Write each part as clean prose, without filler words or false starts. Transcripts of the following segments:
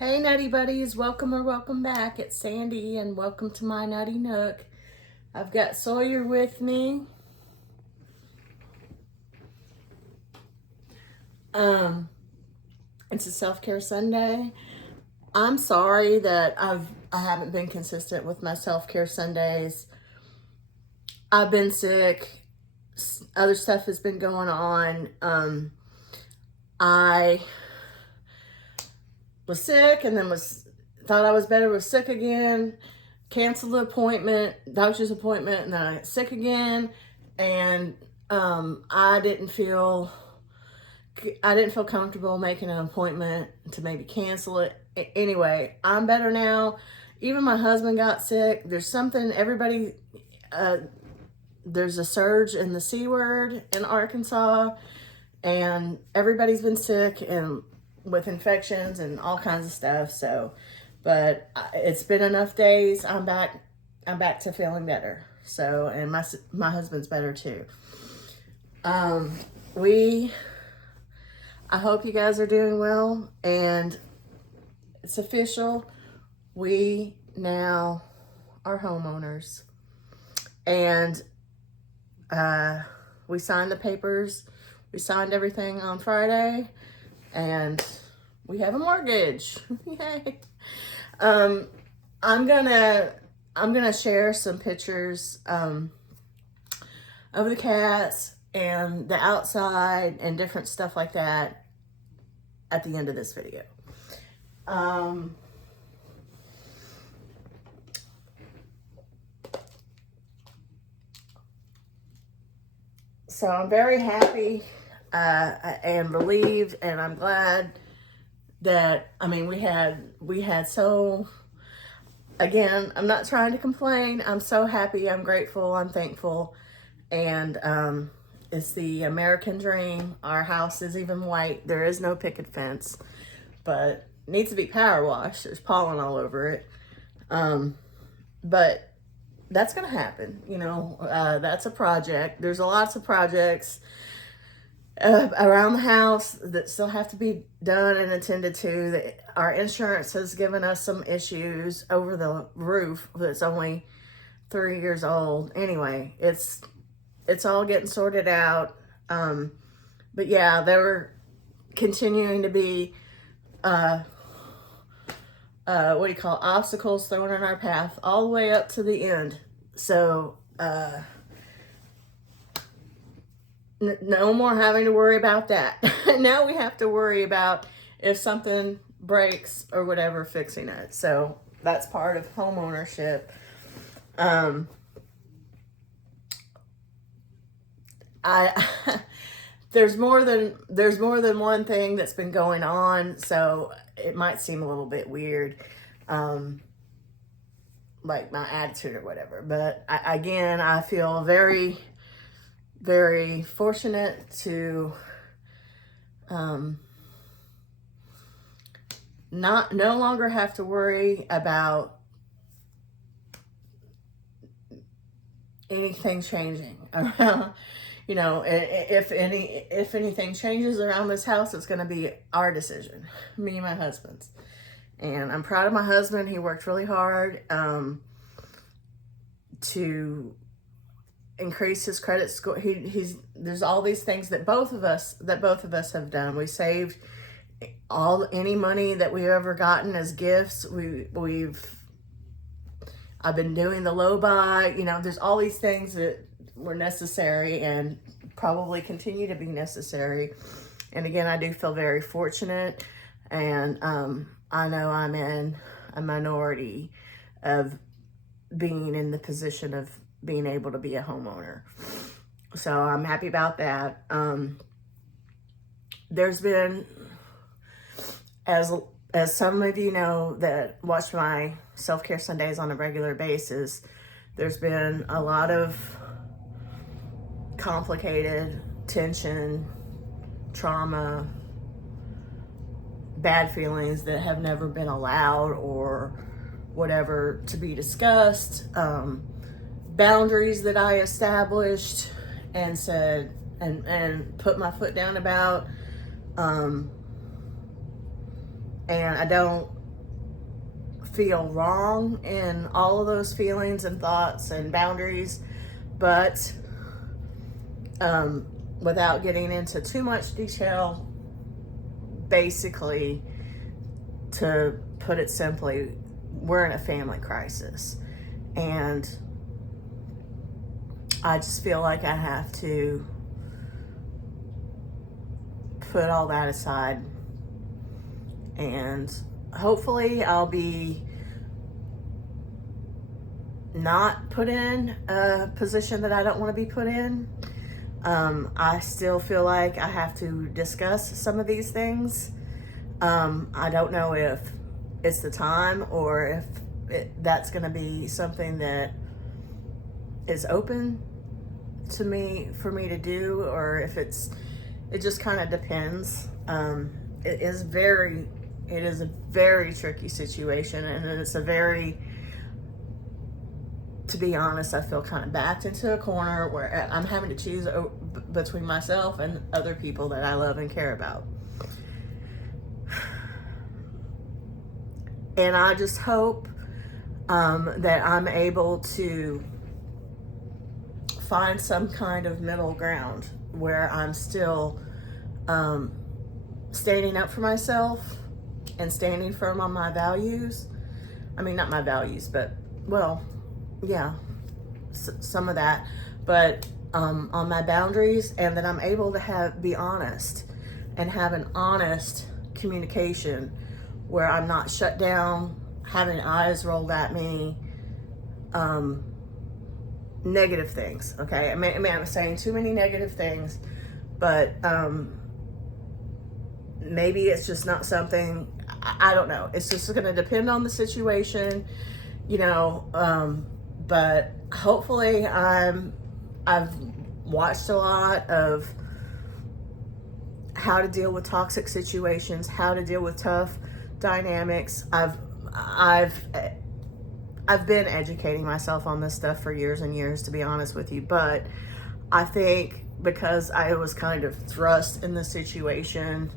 Hey Nutty Buddies, welcome or welcome back. It's Sandy and welcome to my Nutty Nook. I've got Sawyer with me. It's a self-care Sunday. I'm sorry that I haven't been consistent with my self-care Sundays. I've been sick. Other stuff has been going on. I was sick and then thought I was better, was sick again, canceled the appointment, doctor's appointment, and then I got sick again, and I didn't feel comfortable making an appointment to maybe cancel it. Anyway, I'm better now. Even my husband got sick. There's something, there's a surge in the C word in Arkansas, and everybody's been sick and with infections and all kinds of stuff. So, but it's been enough days. I'm back to feeling better. So, and my husband's better too. I hope you guys are doing well, and it's official. We now are homeowners, and we signed the papers. We signed everything on Friday, and we have a mortgage. Yay! I'm gonna share some pictures of the cats and the outside and different stuff like that at the end of this video. So I'm very happy and relieved, and I'm glad that, I mean, we had so, again, I'm not trying to complain. I'm so happy, I'm grateful, I'm thankful, and it's the American dream. Our house is even white. There is no picket fence, but it needs to be power washed. There's pollen all over it. But that's gonna happen, you know. That's a project. There's lots of projects around the house that still have to be done and attended to. Our insurance has given us some issues over the roof that's only 3 years old. Anyway, it's all getting sorted out. But yeah, there were continuing to be obstacles thrown in our path all the way up to the end. So no more having to worry about that. Now we have to worry about if something breaks or whatever, fixing it. So that's part of home ownership. There's more than one thing that's been going on, so it might seem a little bit weird, like my attitude or whatever. But I feel very, very fortunate to no longer have to worry about anything changing around. You know, if anything changes around this house, it's going to be our decision, me and my husband's. And I'm proud of my husband. He worked really hard to increase his credit score. There's all these things that both of us have done. We saved any money that we've ever gotten as gifts. I've been doing the low buy. You know, there's all these things that were necessary and probably continue to be necessary. And again, I do feel very fortunate, and I know I'm in a minority of being in the position of being able to be a homeowner. So I'm happy about that. There's been, as some of you know that watch my self-care Sundays on a regular basis, there's been a lot of complicated tension, trauma, bad feelings that have never been allowed or whatever to be discussed, boundaries that I established and said and put my foot down about, and I don't feel wrong in all of those feelings and thoughts and boundaries, but without getting into too much detail, basically, to put it simply, we're in a family crisis. And I just feel like I have to put all that aside, and hopefully I'll be not put in a position that I don't want to be put in. I still feel like I have to discuss some of these things. I don't know if it's the time or if that's going to be something that is open to me for me to do, or if it just kind of depends. It is a very tricky situation, and it's to be honest, I feel kind of backed into a corner where I'm having to choose between myself and other people that I love and care about. And I just hope that I'm able to find some kind of middle ground where I'm still standing up for myself and standing firm on my values. I mean, not my values, but, well, yeah, some of that, but on my boundaries, and that I'm able to be honest and have an honest communication where I'm not shut down, having eyes rolled at me, negative things. Okay, I mean, I'm saying too many negative things, but maybe it's just not something. I don't know. It's just going to depend on the situation, you know. But hopefully, I've watched a lot of how to deal with toxic situations, how to deal with tough dynamics. I've been educating myself on this stuff for years and years, to be honest with you. But I think because I was kind of thrust in the situation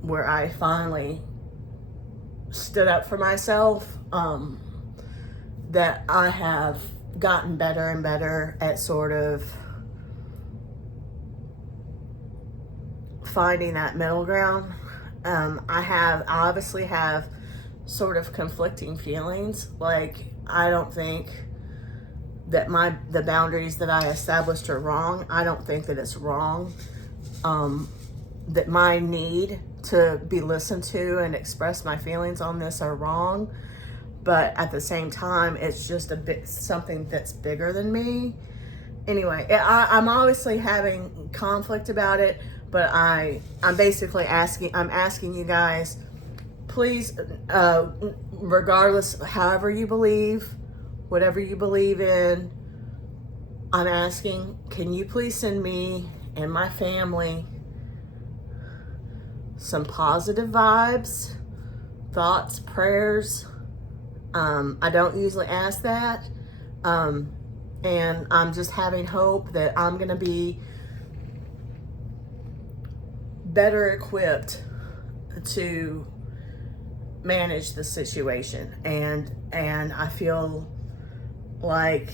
where I finally stood up for myself, that I have gotten better and better at sort of finding that middle ground. I obviously have sort of conflicting feelings. Like, I don't think that the boundaries that I established are wrong. I don't think that it's wrong. That my need to be listened to and express my feelings on this are wrong. But at the same time, it's just something that's bigger than me. Anyway, I'm obviously having conflict about it, but I'm basically asking you guys, please, regardless, however you believe, whatever you believe in, I'm asking, can you please send me and my family some positive vibes, thoughts, prayers. I don't usually ask that. And I'm just having hope that I'm going to be better equipped to manage the situation. And I feel like,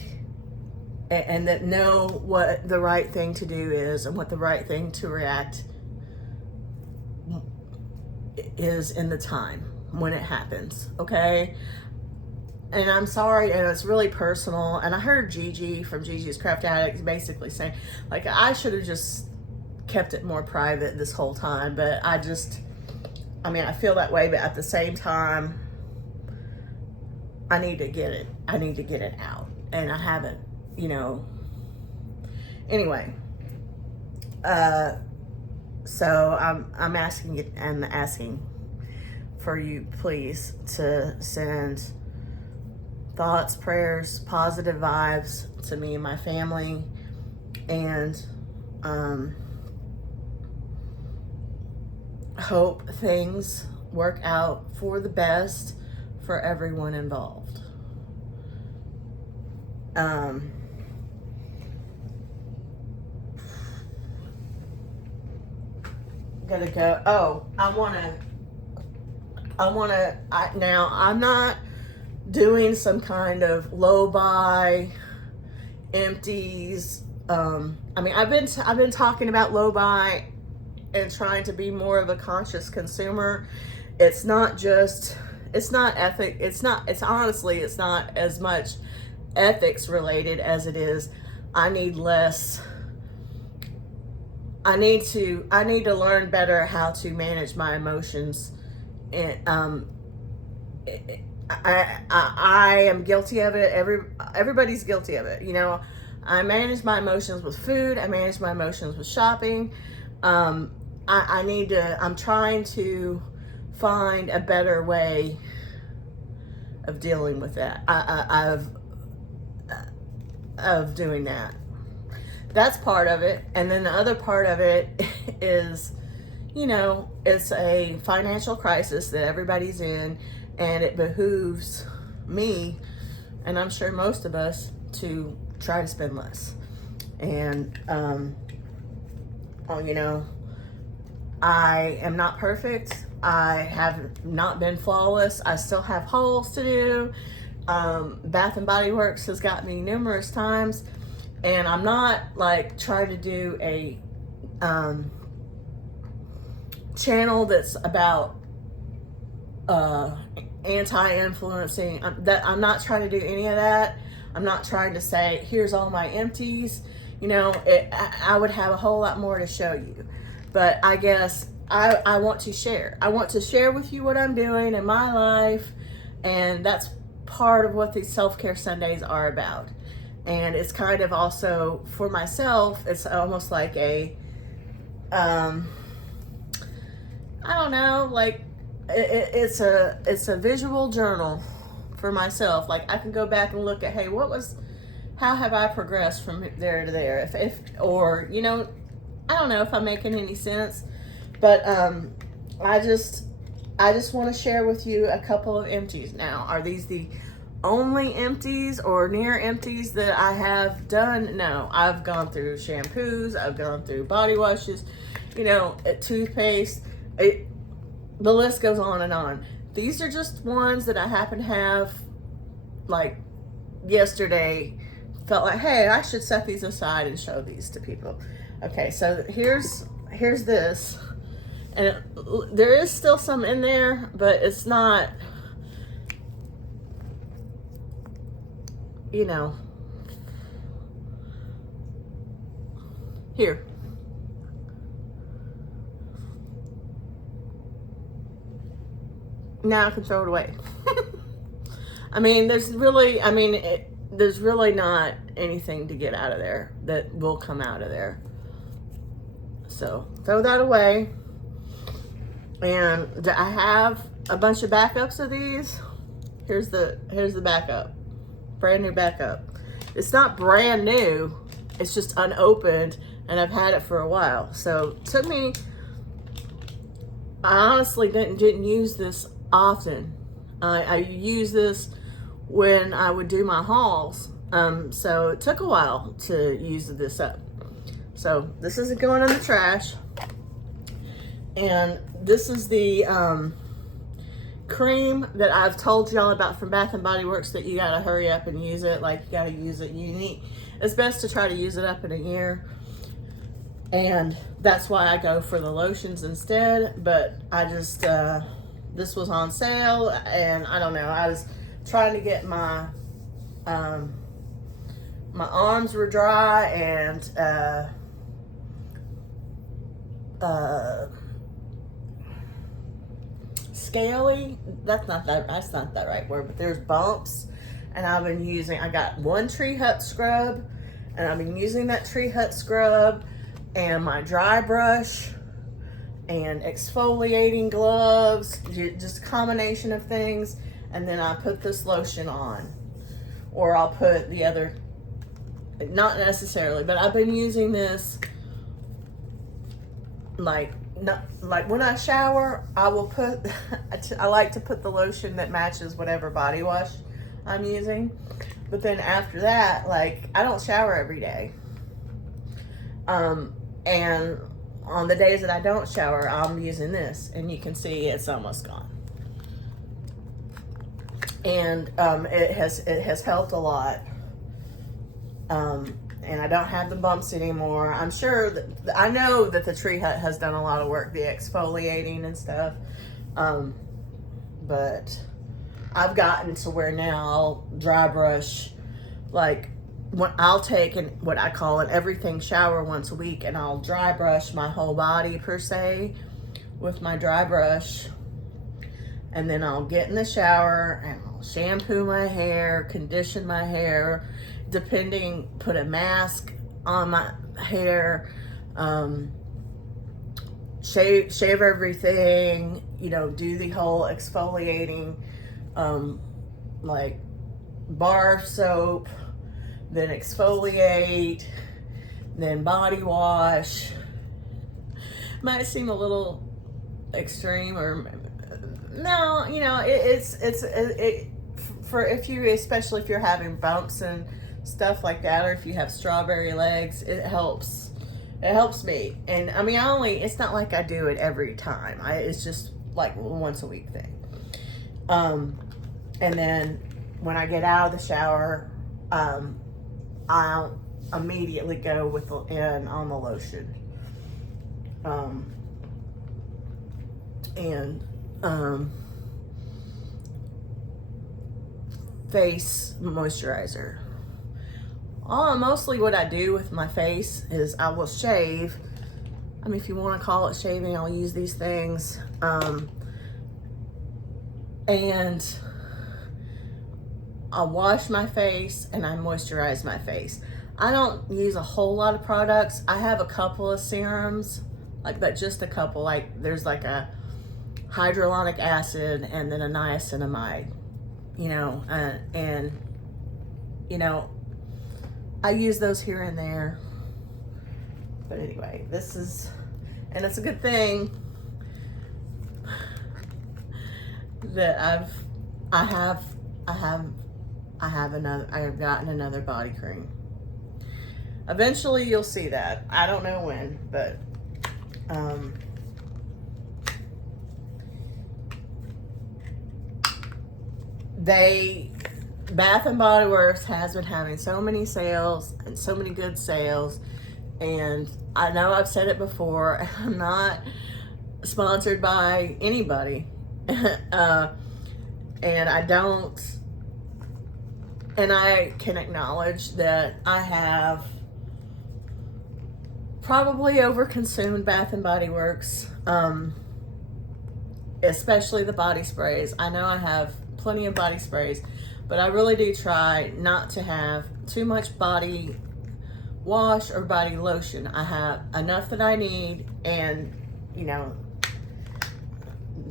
and that know what the right thing to do is and what the right thing to react is in the time when it happens. Okay. And I'm sorry, and it's really personal. And I heard Gigi from Gigi's Craft Addict basically saying, like, I should have just kept it more private this whole time. But I feel that way. But at the same time, I need to get it. I need to get it out. And I haven't, Anyway. So I'm asking for you, please, to send thoughts, prayers, positive vibes to me and my family, and hope things work out for the best for everyone involved. Gotta go. Oh, I want to now I'm not doing some kind of low buy empties. I mean, I've been talking about low buy and trying to be more of a conscious consumer. It's not honestly, it's not as much ethics related as it is. I need to learn better how to manage my emotions. And I am guilty of it. Everybody's guilty of it. You know, I manage my emotions with food. I manage my emotions with shopping. I'm trying to find a better way of dealing with that. Of doing that. That's part of it. And then the other part of it is, you know, it's a financial crisis that everybody's in, and it behooves me, and I'm sure most of us, to try to spend less. And, you know, I am not perfect. I have not been flawless. I still have hauls to do. Bath and Body Works has got me numerous times, and I'm not like trying to do a channel that's about anti-influencing. I'm not trying to do any of that. I'm not trying to say, here's all my empties. You know, I would have a whole lot more to show you, but I guess I want to share. I want to share with you what I'm doing in my life, and that's part of what these self-care Sundays are about. And it's kind of also, for myself, it's almost like a I don't know, like it's a visual journal for myself. Like, I can go back and look at, hey, how have I progressed from there to there? If or, you know, I don't know if I'm making any sense, but I just want to share with you a couple of empties. Now, are these the only empties or near empties that I have done? No, I've gone through shampoos, I've gone through body washes, you know, toothpaste. The list goes on and on. These are just ones that I happen to have, like yesterday, felt like, hey, I should set these aside and show these to people. Okay, so here's this. And there is still some in there, but it's not, you know, here. Now I can throw it away. I mean, there's really not anything to get out of there that will come out of there. So throw that away. And I have a bunch of backups of these. Here's the backup. Brand new backup. It's not brand new. It's just unopened, and I've had it for a while. So it took me, I honestly didn't use this often. I use this when I would do my hauls. So it took a while to use this up. So this isn't going in the trash. And this is the cream that I've told y'all about from Bath and Body Works, that you gotta hurry up and use it. Like, you gotta use it. It's best to try to use it up in a year. And that's why I go for the lotions instead. But I just, this was on sale, and I don't know, I was trying to get my arms were dry, and scaly. That's not the right word, but there's bumps. And I got one Tree Hut scrub, and I've been using that Tree Hut scrub and my dry brush and exfoliating gloves, just a combination of things. And then I put this lotion on, or I'll put the other, not necessarily, but I've been using this like when I shower, I will put, I like to put the lotion that matches whatever body wash I'm using. But then after that, like, I don't shower every day. And on the days that I don't shower, I'm using this, and you can see it's almost gone. and it has helped a lot. And I don't have the bumps anymore. I'm sure that I know that the Tree Hut has done a lot of work, the exfoliating and stuff. But I've gotten to where now I'll dry brush, like I'll take what I call an everything shower once a week, and I'll dry brush my whole body per se with my dry brush. And then I'll get in the shower and I'll shampoo my hair, condition my hair, put a mask on my hair, shave everything, you know, do the whole exfoliating, like bar soap, then exfoliate, then body wash. Might seem a little extreme, or no, you know, it's for especially if you're having bumps and stuff like that, or if you have strawberry legs, it helps me. And I mean, it's not like I do it every time. It's just like once a week thing. And then when I get out of the shower, I'll immediately go on the lotion. Face moisturizer. Mostly what I do with my face is I will shave. I mean, if you want to call it shaving, I'll use these things. And I wash my face and I moisturize my face. I don't use a whole lot of products. I have a couple of serums, like that, just a couple. Like there's like a hyaluronic acid and then a niacinamide, you know, and you know, I use those here and there. But anyway, and it's a good thing that I've gotten another body cream. Eventually you'll see that. I don't know when, but Bath and Body Works has been having so many sales and so many good sales, and I know I've said it before, I'm not sponsored by anybody. And I can acknowledge that I have probably overconsumed Bath and Body Works, especially the body sprays. I know I have plenty of body sprays, but I really do try not to have too much body wash or body lotion. I have enough that I need, and you know,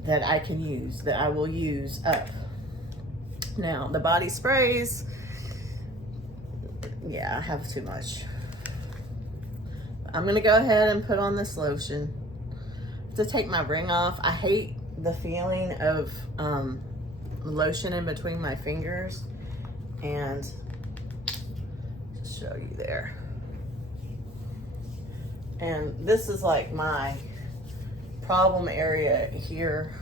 that I can use, that I will use up. Now the body sprays, yeah, I have too much. I'm gonna go ahead and put on this lotion. To take my ring off, I hate the feeling of lotion in between my fingers, and just show you there. And this is like my problem area here,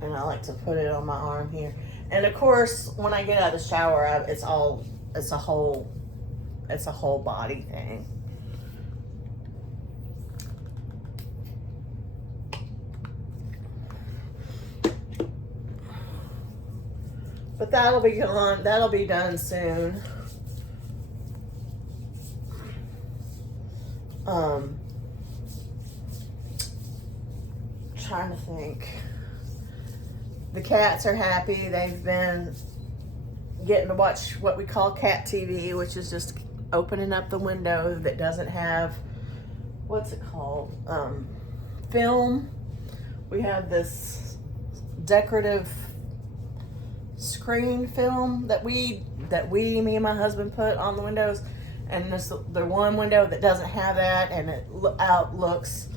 and I like to put it on my arm here. And of course, when I get out of the shower, it's a whole body thing. But that'll be done soon. Trying to think. The cats are happy. They've been getting to watch what we call cat TV, which is just opening up the window that doesn't have, what's it called? Film. We have this decorative screen film that me and my husband put on the windows, and this the one window that doesn't have that, and it outlooks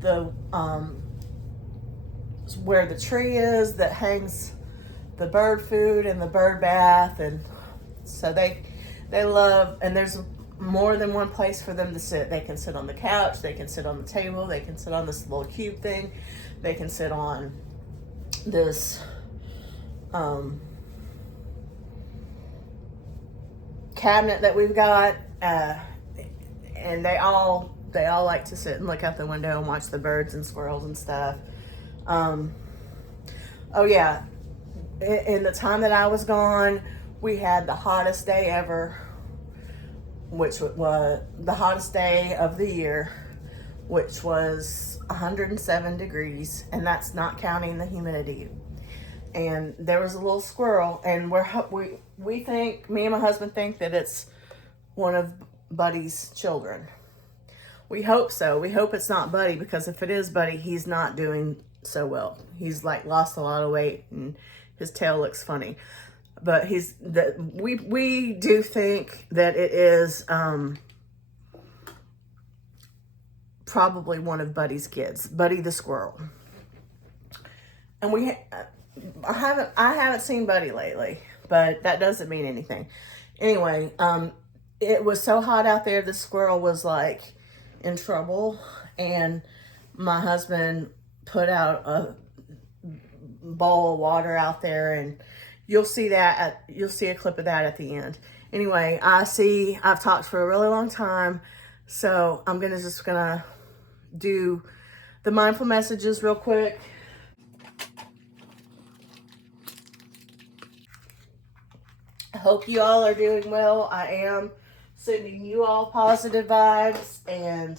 the where the tree is that hangs the bird food and the bird bath. And so they love, and there's more than one place for them to sit. They can sit on the couch, they can sit on the table, they can sit on this little cube thing, they can sit on this um, cabinet that we've got, and they all like to sit and look out the window and watch the birds and squirrels and stuff. Oh yeah, in the time that I was gone, we had the hottest day ever, which was the hottest day of the year, which was 107 degrees, and that's not counting the humidity. And there was a little squirrel, and we think, me and my husband think that it's one of Buddy's children. We hope so. We hope it's not Buddy, because if it is Buddy, he's not doing so well. He's like lost a lot of weight and his tail looks funny. But we do think that it is probably one of Buddy's kids, Buddy the squirrel. And I haven't seen Buddy lately, but that doesn't mean anything. Anyway, it was so hot out there, the squirrel was like in trouble, and my husband put out a bowl of water out there, and you'll see a clip of that at the end. Anyway, I've talked for a really long time, so I'm just gonna do the mindful messages real quick. I hope you all are doing well. I am sending you all positive vibes, and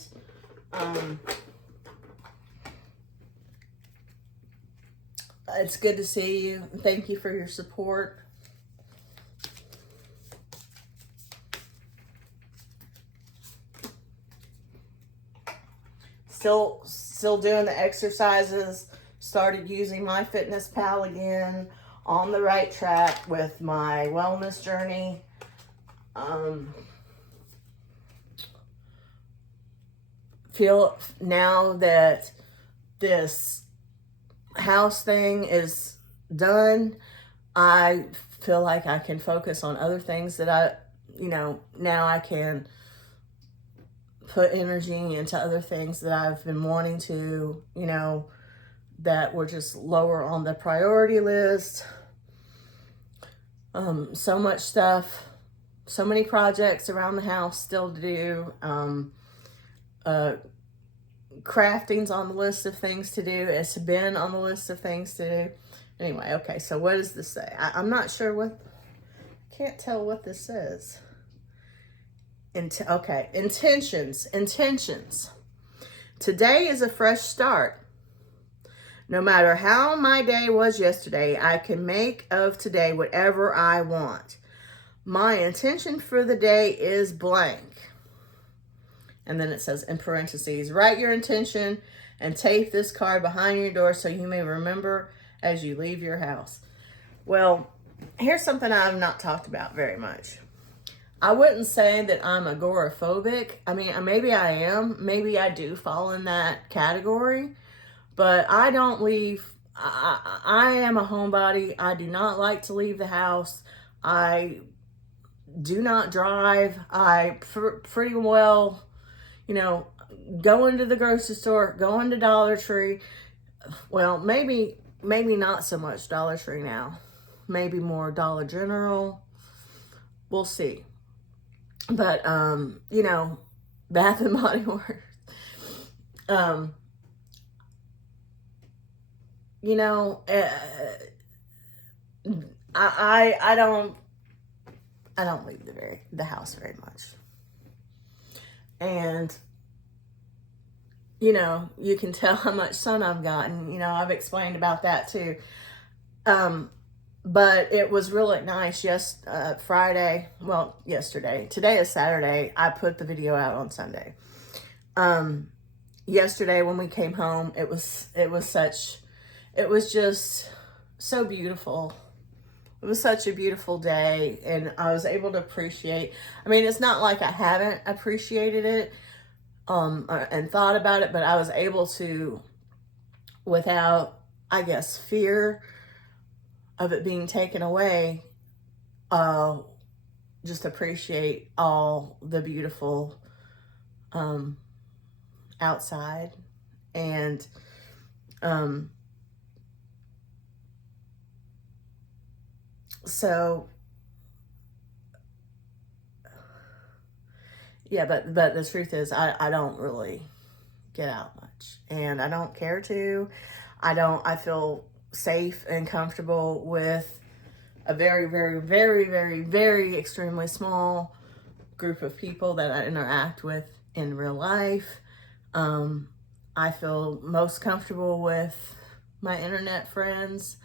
it's good to see you. Thank you for your support. Still doing the exercises. Started using MyFitnessPal again. On the right track with my wellness journey. Feel now that this house thing is done, I feel like I can focus on other things that now I can put energy into other things that I've been wanting to, that were just lower on the priority list. So much stuff, so many projects around the house still to do. Crafting's on the list of things to do. It's been on the list of things to do. Anyway, okay, so what does this say? I'm not sure can't tell what this says. Okay, intentions. Today is a fresh start. No matter how my day was yesterday, I can make of today whatever I want. My intention for the day is blank. And then it says in parentheses, write your intention and tape this card behind your door so you may remember as you leave your house. Well, here's something I've not talked about very much. I wouldn't say that I'm agoraphobic. I mean, maybe I am. Maybe I do fall in that category. But I don't leave. I am a homebody. I do not like to leave the house. I do not drive. I pretty well, go into the grocery store, go into Dollar Tree. Well, maybe not so much Dollar Tree now. Maybe more Dollar General. We'll see. But, Bath and Body Works. I don't leave the house very much. And, you can tell how much sun I've gotten. I've explained about that too. But it was really nice. Friday, well, yesterday. Today is Saturday. I put the video out on Sunday. Yesterday when we came home, it was just so beautiful. It was such a beautiful day, and I was able to appreciate. I mean, it's not like I haven't appreciated it and thought about it, but I was able to, without, I guess, fear of it being taken away, just appreciate all the beautiful outside. And So yeah, but the truth is, I don't really get out much, and I don't care to. I feel safe and comfortable with a very, very, very, very, very extremely small group of people that I interact with in real life. I feel most comfortable with my internet friends,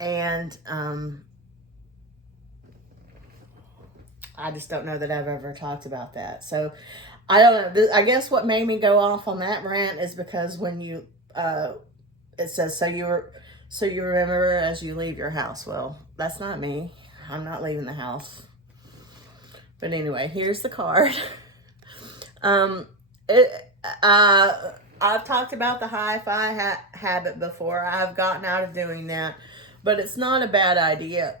and I just don't know that I've ever talked about that. So I don't know. I guess what made me go off on that rant is because when you, it says, so you remember as you leave your house. Well, that's not me. I'm not leaving the house. But anyway, here's the card. It, I've talked about the hi-fi habit before. I've gotten out of doing that, but it's not a bad idea.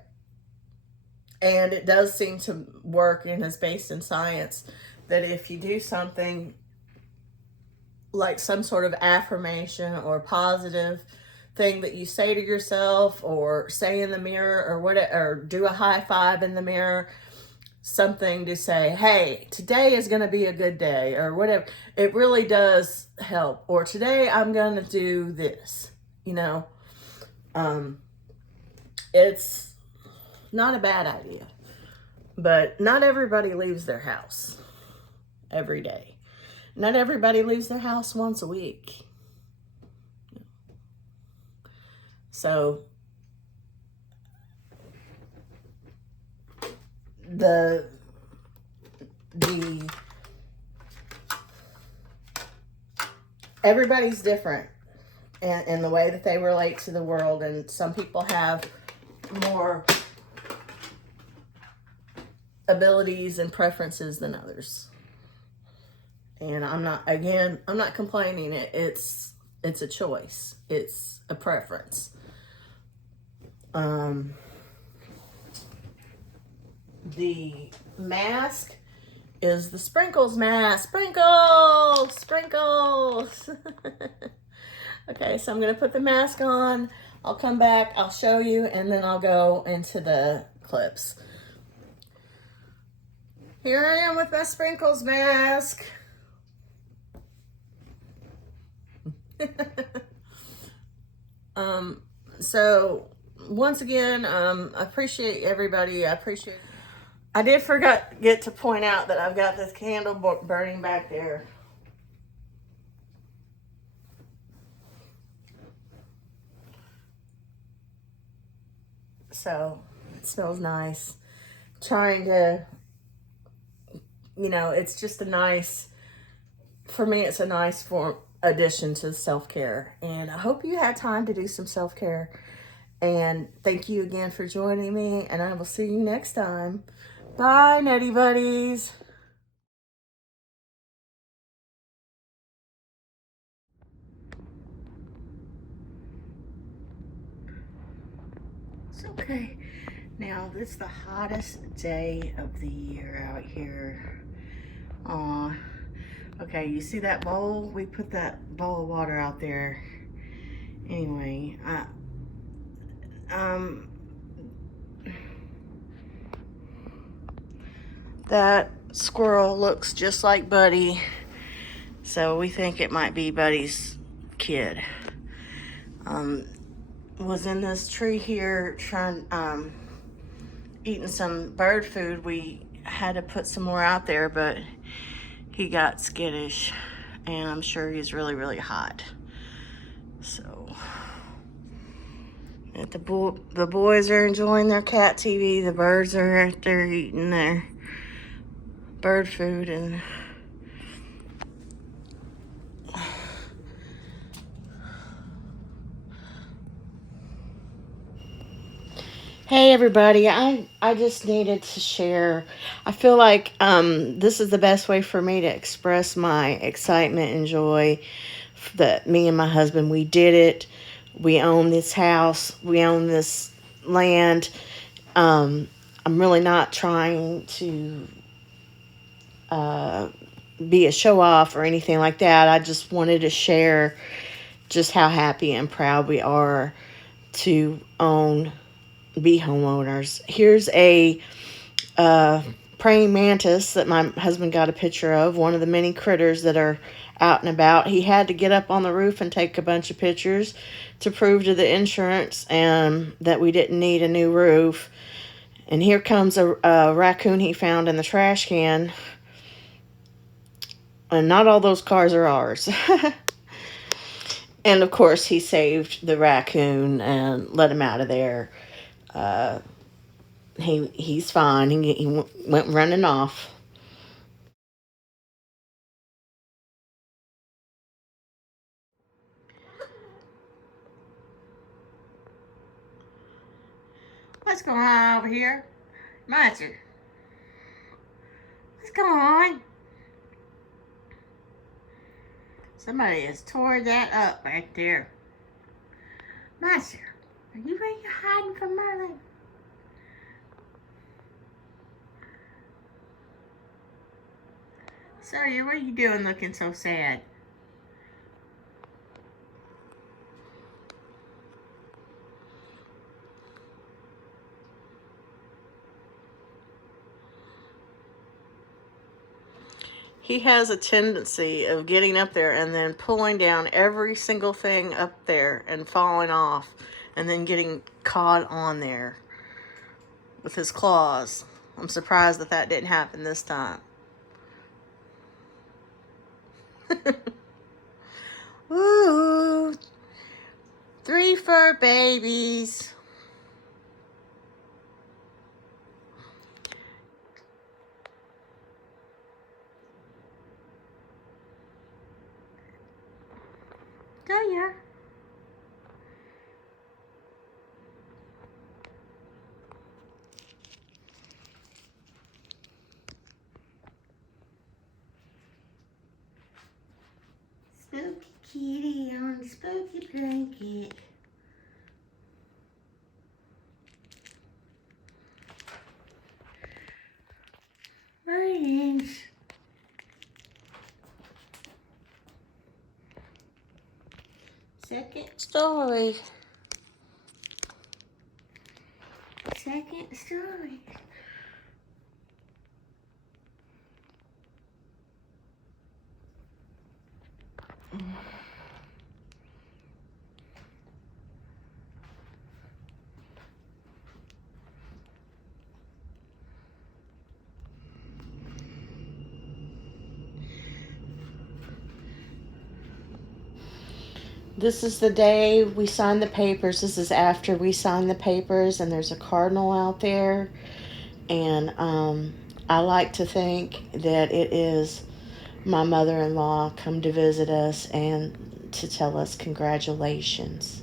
And it does seem to work, and is based in science, that if you do something like some sort of affirmation or positive thing that you say to yourself, or say in the mirror, or whatever, or do a high five in the mirror, something to say, hey, today is going to be a good day, or whatever, it really does help. Or today I'm going to do this, you know. It's not a bad idea, but not everybody leaves their house every day. Not everybody leaves their house once a week. So the everybody's different in the way that they relate to the world, and some people have more abilities and preferences than others. And I'm not complaining. It's a choice. It's a preference. The mask is the sprinkles mask. Sprinkles! Sprinkles! Okay, so I'm going to put the mask on. I'll come back, I'll show you, and then I'll go into the clips. Here I am with my sprinkles mask. So once again, I appreciate everybody. I did forget to point out that I've got this candle burning back there. So it smells nice. Trying to, you know, it's just for me, it's a nice addition to self-care. And I hope you had time to do some self-care. And thank you again for joining me. And I will see you next time. Bye, Nutty Buddies. It's okay. Now, this is the hottest day of the year out here. Aw. Okay, you see that bowl? We put that bowl of water out there. Anyway, that squirrel looks just like Buddy, so we think it might be Buddy's kid. Was in this tree here eating some bird food. We had to put some more out there, but he got skittish, and I'm sure he's really, really hot. So the boys are enjoying their cat TV. The birds are out there eating their bird food, and hey everybody, I just needed to share. I feel like this is the best way for me to express my excitement and joy that me and my husband, we did it. We own this house. We own this land. I'm really not trying to be a show off or anything like that. I just wanted to share just how happy and proud we are to own be homeowners. Here's a praying mantis that my husband got a picture of, one of the many critters that are out and about. He had to get up on the roof and take a bunch of pictures to prove to the insurance that we didn't need a new roof. And here comes a raccoon he found in the trash can. And not all those cars are ours. And of course, he saved the raccoon and let him out of there. He's fine. He went running off. What's going on over here? Monster. What's going on? Somebody has tore that up right there. Monster, are you ready to hide from Merlin? Sawyer, what are you doing looking so sad? He has a tendency of getting up there and then pulling down every single thing up there and falling off and then getting caught on there with his claws. I'm surprised that didn't happen this time. Ooh, 3 fur babies. Go ya. Spooky kitty on the spooky blanket. Mornings. Second story. Second story. This is the day we signed the papers. This is after we signed the papers, and there's a cardinal out there. And I like to think that it is my mother-in-law come to visit us and to tell us congratulations.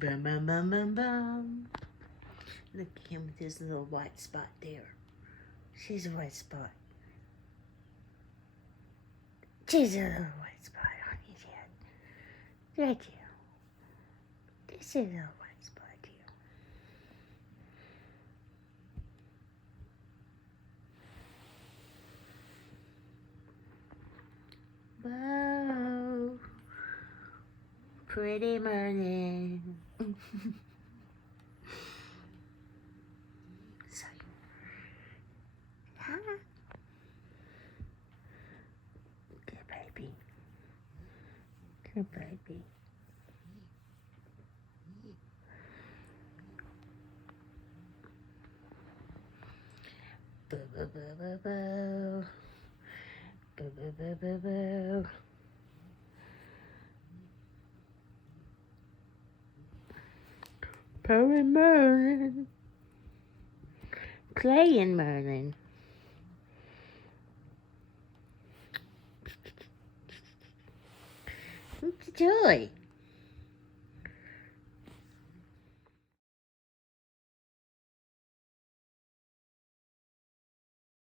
Bum, bum, bum, bum, bum. Look at him with his little white spot there. She's a white spot. She's a little white spot on his head. Right here. This is a little white spot here. Whoa. Pretty morning. So, hi. Good baby. Good baby. Boo, boo, boo, boo, boo. Boo, boo, boo, boo, boo. Purring Merlin. Playing Merlin. What's the joy?